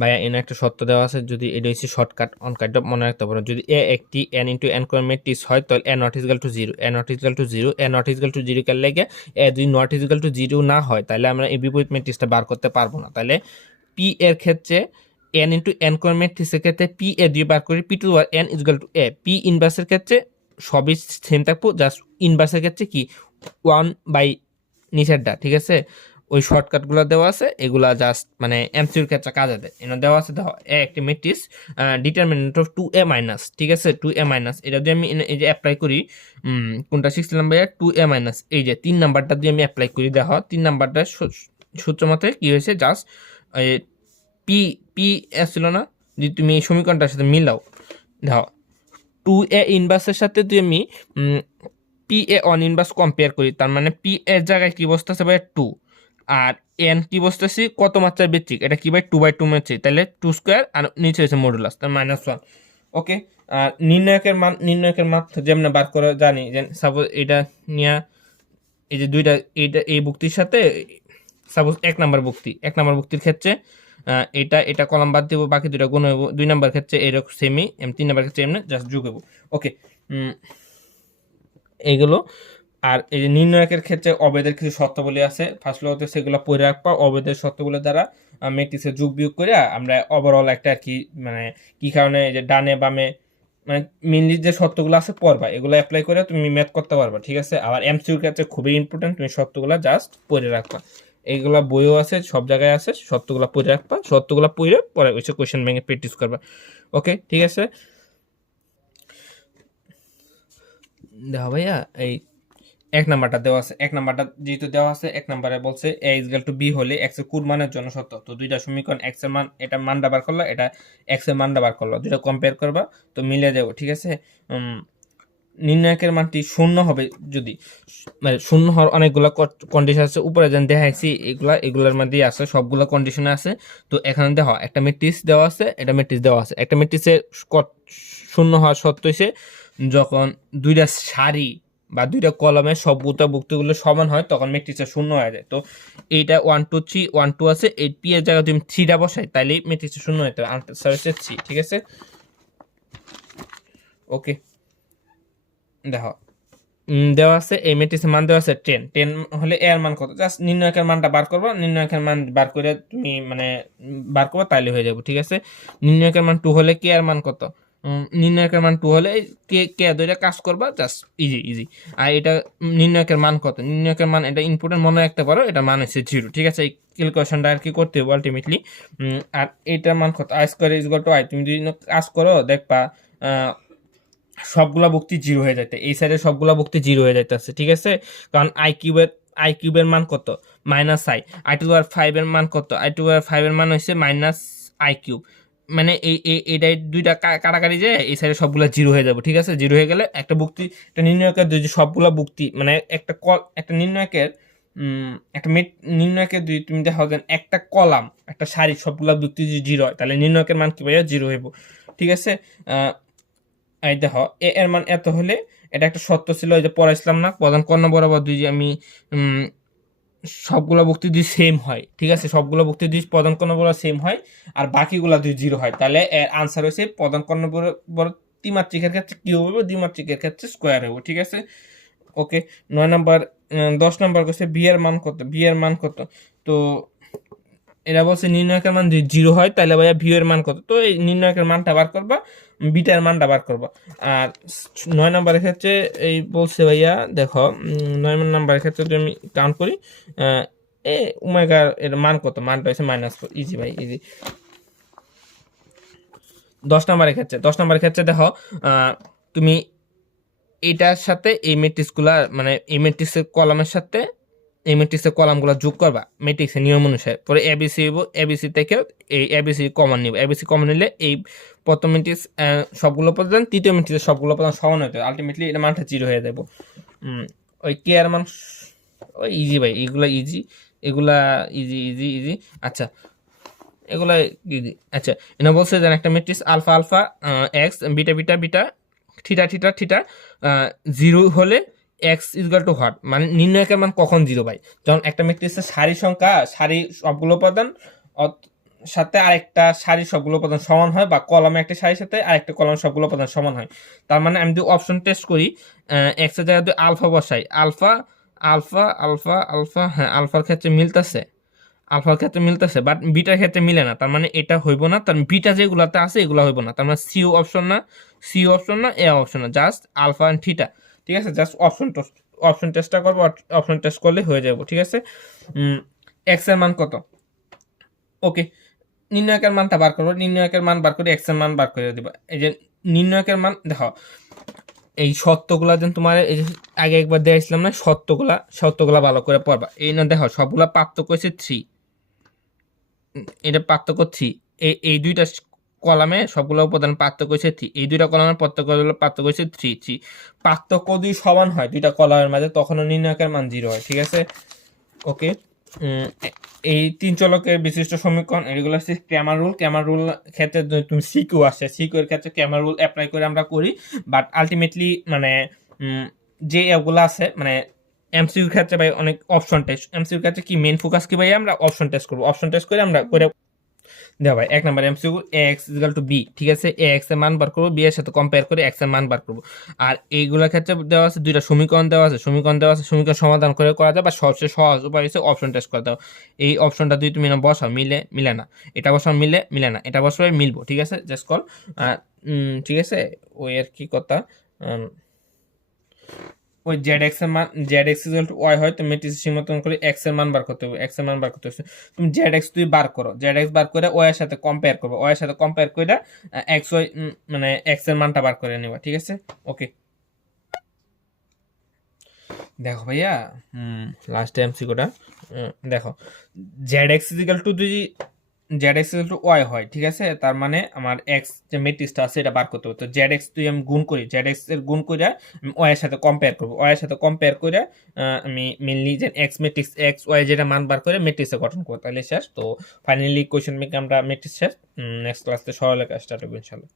ভাইয়া এনে একটা সত্য দেওয়া আছে, যদি এটা হচ্ছে শর্টকাট অনকাট মনে রাখতে পারো, যদি এ একটি n ইন্টু n কোণ ম্যাট্রিক্স হয় তাহলে A not equal to zero, A not equal to zero, A not equal to zero কার লেগে এ যদি নট ইজিক্যাল টু জিরো না হয় তাহলে আমরা এই বিপরীত ম্যাট্রিক্সটা বার করতে পারবো না। তাহলে পি এর ক্ষেত্রে n ইন্টু n কোণ ম্যাট্রিক্সের ক্ষেত্রে পি এ দিয়ে বার করি, পি টু পাওয়ার n ইজিক্যাল টু এ। পি ইনভার্সের ক্ষেত্রে সবই সেম থাকবো, জাস্ট ইনভার্সের ক্ষেত্রে কি 1 বাই নিচেরটা, ঠিক আছে। ওই শর্টকাটগুলো দেওয়া আছে, এগুলা জাস্ট মানে এমসিকিউর ক্ষেত্রে কাজে দেয়। এনে দেওয়া আছে, দেখো এ একটি matrix determinant of 2a minus, ঠিক আছে, 2a মাইনাস। এটা যদি আমি এই যে অ্যাপ্লাই করি, কোনটা শিখছিলাম ভাইয়া, 2a মাইনাস, এই যে 3 নাম্বারটা দিয়ে আমি অ্যাপ্লাই করি, দেখো 3 নাম্বারটা সূত্র মতে কি হয়েছে, জাস্ট পি পি ছিল না, যদি তুমি এই সমীকরণটার সাথে মিলাও, দেখো 2a ইনভার্সের সাথে যদি আমি P A on inverse compare করি, তার মানে পি এর জায়গায় কি বসতেছে ভাই 2, আর এন কি বসতেছি কত মাত্রায় ভিত্তিক, এটা কি ভাই 2/2 ম্যাট্রিক্স, তাহলে 2 স্কোয়ার আর নিচে হয়েছে মডুলাস, তার -1। ওকে, আর নির্ণায়কের মান যেমন বার করে জানি, যে সাপোজ এটা নিয়ে এই যে দুইটা, এইটা এই বুক্তির সাথে সাপোজ এক নাম্বার বুক্তির ক্ষেত্রে এটা কলাম বাদ দেবো, বাকি দুইটা গুণ হইব, 2 নাম্বার ক্ষেত্রে এরকম সেমি, 3 নাম্বার ক্ষেত্রে এমনি জাস্ট যোগ হইব। ওকে, এইগুলো। আর এই যে নির্ণায়কের ক্ষেত্রে অবেদের কিছু শর্তাবলী আছে, ফার্স্ট হতে সেগুলো পড়ে রাখবা। অবেদের শর্তগুলো দ্বারা ম্যাট্রিক্সে যোগ বিয়োগ করে আমরা ওভারঅল একটা আর কি, মানে কি কারণে এই যে ডানে বামে মানে মেনলি যে শর্তগুলো আছে পড়বা, এগুলো অ্যাপ্লাই করে তুমি ম্যাথ করতে পারবা, ঠিক আছে। আবার এমসিকিউর ক্ষেত্রে খুবই ইম্পর্টেন্ট, তুমি শর্তগুলো জাস্ট পড়ে রাখবা। এইগুলা বইও আছে, সব জায়গায় আছে, শর্তগুলো পড়ে রাখবা, শর্তগুলো পড়ে পরে ওইসব কোয়েশ্চেন ব্যাংকে প্র্যাকটিস করবা। ওকে, ঠিক আছে। দেখো ভাইয়া, এই এক নাম্বারটা দেওয়া আছে, এক নাম্বারটা যেহেতু দেওয়া আছে, এক নাম্বারে বলছে এ ইকুয়াল টু বি হলে এক্স এর কুর মানের জন্য সত্য। তো দুইটা সমীকরণ, এক্স এর মান, এটা মানটা বার করলো, এটা এক্স এর মানটা বার করলো, দুইটা কম্পেয়ার করবা তো মিলে যাবো, ঠিক আছে। নির্ণায়কের মানটি শূন্য হবে যদি, মানে শূন্য হওয়ার অনেকগুলো কন্ডিশন আছে, উপরে যেন দেখাইছি এগুলার মধ্যেই আছে, সবগুলো কন্ডিশনে আছে। তো এখানে দেখো একটা ম্যাট্রিক্স দেওয়া আছে, এটা ম্যাট্রিক্স দেওয়া আছে, একটা ম্যাট্রিক্সের শূন্য হওয়ার সত্য হইছে যখন দুইটা সারি বা দুইটা কলমের সব বুক্তিগুলো সমান হয়, তখন ম্যাট্রিক্সটা শূন্য হয়ে যায়। তো এইটা 1 2 3 1 2 আছে, এই পি এর জায়গায় তুমি 3টা বসাই, তাইলে ম্যাট্রিক্সটা শূন্য হতে হবে, আনসার হচ্ছে 3, ঠিক আছে। ওকে, দেখো দেওয়া আছে এই ম্যাট্রিক্সের মান দেওয়া আছে 10, 10 হলে এর মান কত, জাস্ট নির্ণায়কের মানটা বার করবা, নির্ণায়কের মান বার করে তুমি মানে বার করবা, তাইলে হয়ে যাবে, ঠিক আছে। নির্ণায়কের মান 2 হলে কে এর মান কত, নির্ণায়কের মান 2 হলে কে দুইটা কাজ করবা, জাস্ট ইজি ইজি। আর এটা নির্ণায়কের মান কত, নির্ণায়কের মান এটা ইম্পর্টেন্ট মনে রাখতে পারো, এটা মান হচ্ছে 0, ঠিক আছে। এই ক্যালকুলেশনটা আর কি করতে হবে আলটিমেটলি। আর এটার মান কত, I square is equal to I, তুমি যদি কাজ করো দেখবা সবগুলা ভুক্তি 0 হয়ে যাইতে, এই সাইডে সবগুলা ভুক্তি 0 হয়ে যাইতেছে, ঠিক আছে। কারণ আই কিউবের মান কত, মাইনাস আই, আই টু পাওয়ার 5 এর মান কত, আই টু পাওয়ার 5 এর মান হচ্ছে মাইনাস আই কিউব, মানে এইটাই দুইটা কাটাকাটি যে এই সাইডে সবগুলা 0 হয়ে যাবে, ঠিক আছে। 0 হয়ে গেলে একটা ভুক্তি, একটা নির্ণায়কের যদি সবগুলা ভুক্তি মানে একটা নির্ণায়কের একটা নির্ণায়কের যদি তুমি দেখো যে একটা কলাম একটা সারি সবগুলা ভুক্তি যদি 0 হয়, তাহলে নির্ণায়কের মান কি পাইয়া 0 হইব, ঠিক আছে। এই দেখো এ এর মান এত হলে, এটা একটা সত্য ছিল, এই যে পড়াইছিলাম না, প্রধান কর্ণ বরাবর দুই যে আমি সবগুলো ভুক্তি যদি সেম হয়, ঠিক আছে, সবগুলো ভুক্তি যদি প্রধান কর্ণ বরাবর সেম হয় আর বাকিগুলো যদি 0 হয়, তাহলে এর আনসার হয়েছে প্রধান কর্ণ বরাবর ত্রিমাত্রিকের ক্ষেত্রে কি হবে, দ্বিমাত্রিকের ক্ষেত্রে স্কোয়ার হবে, ঠিক আছে। ওকে, 9 নাম্বার 10 নাম্বার কোশ্চেন, বি এর মান কত, বি এর মান কত। তো এরা বলছে নির্ণায়কের মান যদি 0 হয় তাহলে ভাইয়া ভিউ এর মান কত, তো এই নির্ণায়কের মানটা বার করবা, বিটার মানটা বার করবা। আর 9 নাম্বারের ক্ষেত্রে এই বলছে ভাইয়া, দেখো 9 নাম্বারের ক্ষেত্রে যদি আমি কাউন্ট করি, এ ওমেগার এর মান কত, মানটা হচ্ছে -4, ইজি ভাই ইজি। 10 নাম্বারের ক্ষেত্রে দেখো তুমি এটার সাথে এই ম্যাট্রিক্সগুলা, মানে এই ম্যাট্রিক্সের কলামের সাথে এই ম্যাট্রিক্সের কলামগুলো যোগ করবা ম্যাট্রিক্সের নিয়ম অনুসারে, পরে এবিসি হইব, এবিসি থেকে এই এবিসি কমন নিব, এবিসি কমন নিলে এই প্রথম ম্যাট্রিক্স সবগুলো উপাদান, তৃতীয় ম্যাট্রিক্সের সবগুলো উপাদান সমান হতে হবে, আলটিমেটলি এটা মানটা 0 হয়ে যাব। ওই কে আর মান ওই ইজি ভাই, এগুলা ইজি, এগুলা ইজি ইজি ইজি। আচ্ছা, এগুলা ইজি। আচ্ছা, এটা বলছে যে একটা matrix alpha alpha x beta beta beta theta theta theta 0 হলে এক্স ইকুয়াল টু হোয়াট, মানে নির্ণায়কের মান কখন 0 ভাই, যখন একটা ম্যাট্রিক্সের সারি সংখ্যা, সারি সবগুলো উপাদান সাথে আরেকটা সারির সবগুলো উপাদান সমান হয়, বা কলামে একটা সারির সাথে আরেকটা কলামের সবগুলো উপাদান সমান হয়। তার মানে আমি যদি অপশন টেস্ট করি, এক্স এর জায়গায় যদি আলফা বসাই, আলফা আলফা আলফা আলফা, হ্যাঁ আলফার ক্ষেত্রে মিলতেছে, আলফার ক্ষেত্রে মিলতেছে, বাট বিটার ক্ষেত্রে মিলে না। তার মানে এটা হইব না, তার বিটা যেগুলাতে আছে এগুলো হইব না। তার মানে সিও অপশন না, সিও অপশন না, এ অপশন না, জাস্ট আলফা এন্ড থিটা। ঠিক আছে, জাস্ট অপশন টেস্টটা করবো, অপশন টেস্ট করলে হয়ে যাবো। ঠিক আছে, এক্স এর মান কত, ওকে, নির্ণায়কের মানটা বার করবো, নির্ণায়কের মান বার করে এক্স এর মান বার করে দিবা। এই যে নির্ণায়কের মান দেখো, এই সত্যগুলা যেন তোমার এই যে আগে একবার দেখছিলাম না, সত্যগুলা ভালো করে পড়বা। এই না দেখো সবগুলা পার্থক্য হয়েছে 3, এটা পার্থক্য 3, এই দুইটা কলামে সবগুলো উপাদান পার্থক্য হয়েছে 3, এই দুইটা কলামের পার্থক্য হয়েছে 3। পার্থক্য যদি সমান হয় দুইটা কলামের মাঝে, তখনও নির্ণায়কের মান 0 হয়। ঠিক আছে, ওকে। এই 3 চলকের বিশিষ্ট সমীকরণ, এগুলো হচ্ছে ক্যামার রুল ক্ষেত্রে তুমি সিকিউ আসে, সিকিউ এর ক্ষেত্রে ক্যামার রুল অ্যাপ্লাই করে আমরা করি, বাট আলটিমেটলি মানে যে এগুলো আছে মানে এমসিকিউ ক্ষেত্রে ভাই অনেক অপশন টেস্ট, এমসিকিউ ক্ষেত্রে কি মেইন ফোকাস কি ভাই, আমরা অপশন টেস্ট করবো, অপশন টেস্ট করে আমরা করে দেওয়া ভাই। 1 number MCQ x equal to b, ঠিক আছে, এ এক্স এর মান বার করবো, বি এর সাথে কম্পেয়ার করে এক্স এর মান বার করবো। আর এইগুলোর ক্ষেত্রে দেওয়া আছে দুইটা সমীকরণ দেওয়া আছে, সমীকরণ সমাধান করে করা যায়, বা সবচেয়ে সহজ উপায় হচ্ছে অপশন টেস্ট করে দাও। এই অপশনটা যদি তুমি না বসাও, মিলে না, এটা বসাও মিলে না, এটা বসাও মিলবো। ঠিক আছে, জাস্ট কল। ঠিক আছে, ওই আর কি কথা, ওই জেড এক্স এর মান, z x equal to y হয়, তো ম্যাট্রিক্স সীমান্তন করে এক্স এর মান বার করতে হবে, এক্স এর মান বার করতে হবে। তুমি জেড এক্স তুই বার করো, জেড এক্স বার করে ওয়াই এর সাথে কম্পেয়ার করবে, ওয়াই এর সাথে কম্পেয়ার করে এক্স ওয়াই মানে এক্স এর মানটা বার করে নেবা। ঠিক আছে, ওকে। দেখো ভাইয়া, লাস্ট এমসিকিউটা দেখো, জেড এক্স ইকুয়াল টু যদি z x equal to y হয়, ঠিক আছে, তার মানে আমার এক্স যে ম্যাট্রিক্সটা আছে এটা বার করতে হবে। তো জেড এক্স তুই আমি গুণ করি, জেড এক্স এর গুণ করে ওয়াই এর সাথে কম্পেয়ার করবো, ওয়াই এর সাথে কম্পেয়ার করে আমি মেনলি যে এক্স ম্যাট্রিক্স এক্স ওয়াই যেটা মান বার করে ম্যাট্রিক্সে গঠন করবো, তাহলে শেষ। তো ফাইনালি কোয়েশ্চেন মেকে আমরা ম্যাট্রিক্স শেষ। নেক্সট ক্লাসে সরলরেখা স্টার্ট হবে ইনশাল্লাহ।